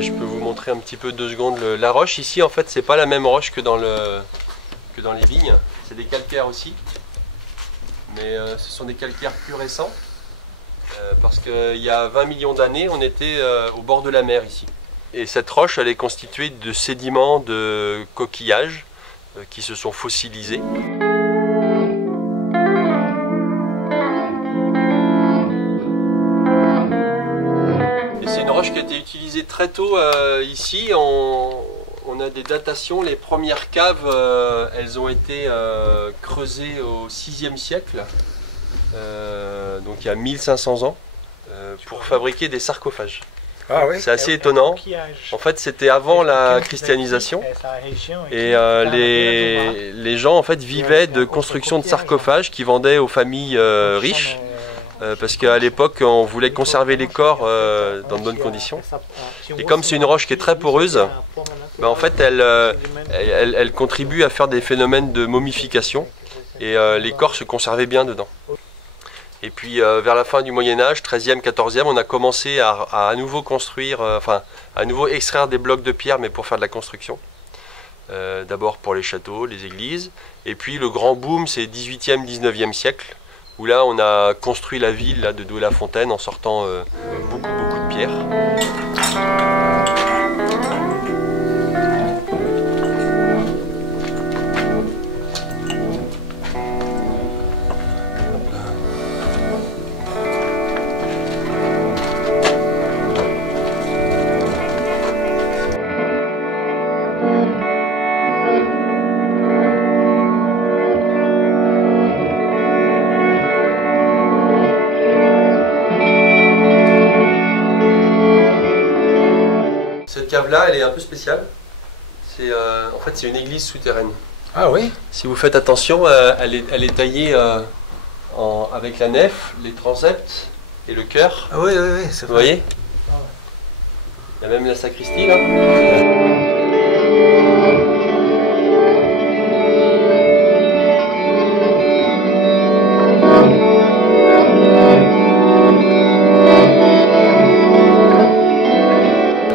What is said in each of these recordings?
je peux vous montrer un petit peu 2 secondes la roche. Ici, en fait, c'est pas la même roche que dans les vignes. C'est des calcaires aussi. Mais ce sont des calcaires plus récents. Parce qu'il y a 20 millions d'années, on était au bord de la mer ici. Et cette roche, elle est constituée de sédiments de coquillages qui se sont fossilisés. Et c'est une roche qui a été utilisée très tôt ici. On a des datations. Les premières caves, elles ont été creusées au 6e siècle. Donc il y a 1500 ans, pour fabriquer des sarcophages. Ah oui. C'est assez étonnant. En fait, c'était avant la christianisation et les gens en fait vivaient de construction de sarcophages qui vendaient aux familles riches parce qu'à l'époque on voulait conserver les corps dans de bonnes conditions. Et comme c'est une roche qui est très poreuse, ben, en fait elle contribue à faire des phénomènes de momification et les corps se conservaient bien dedans. Et puis vers la fin du Moyen-Âge, 13e, 14e, on a commencé à nouveau construire, à nouveau extraire des blocs de pierre, mais pour faire de la construction. D'abord pour les châteaux, les églises. Et puis le grand boom, c'est 18e, 19e siècle, où là on a construit la ville là, de Douai-la-Fontaine en sortant beaucoup de pierres. Cette cave-là, elle est un peu spéciale. En fait, c'est une église souterraine. Ah oui. Si vous faites attention, elle est taillée avec la nef, les transepts et le chœur. Ah oui, c'est vrai. Vous voyez? Il y a même la sacristie là.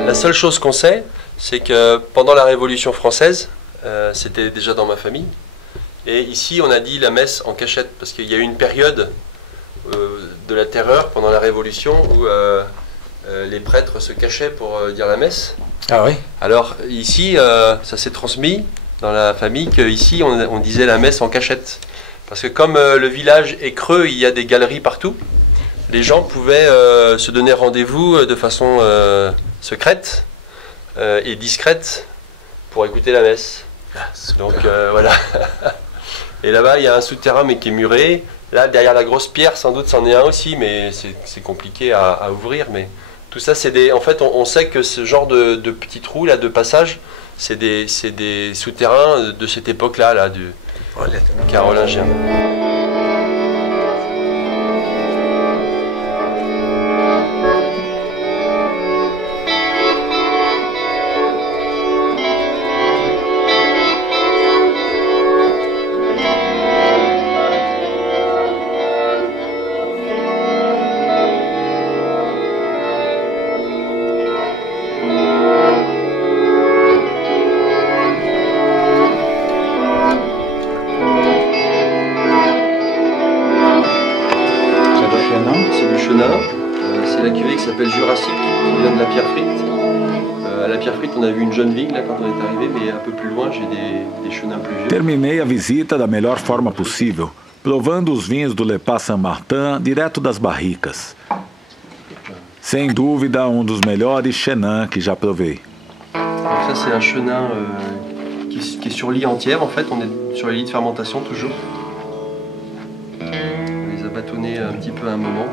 La seule chose qu'on sait, c'est que pendant la Révolution française, c'était déjà dans ma famille, et ici on a dit la messe en cachette, parce qu'il y a eu une période de la terreur pendant la Révolution où les prêtres se cachaient pour dire la messe. Ah oui. Alors ici, ça s'est transmis dans la famille qu'ici on disait la messe en cachette, parce que comme le village est creux, il y a des galeries partout, les gens pouvaient se donner rendez-vous de façon secrète et discrète pour écouter la messe. Donc voilà. Et là-bas il y a un souterrain mais qui est muré. Là derrière la grosse pierre sans doute c'en est un aussi, mais c'est compliqué à ouvrir. Mais tout ça c'est des. En fait on sait que ce genre de petits trous là de passage, c'est des souterrains de cette époque-là là, du carolingien. C'est la cuvée qui s'appelle Jurassique, qui vient de la pierre frite. À la pierre frite, on a vu une jeune vigne là quand on est arrivé, mais un peu plus loin, j'ai des chenins plus vieux. Terminei a visita da melhor forma possível, provando os vinhos do Le Pas Saint-Martin direto das barricas. Sem dúvida, dos melhores Chenin que já provei. Donc ça, c'est un chenin qui est sur lie entière. En fait, on est sur les lits de fermentation toujours. On les a bâtonnés un petit peu à un moment.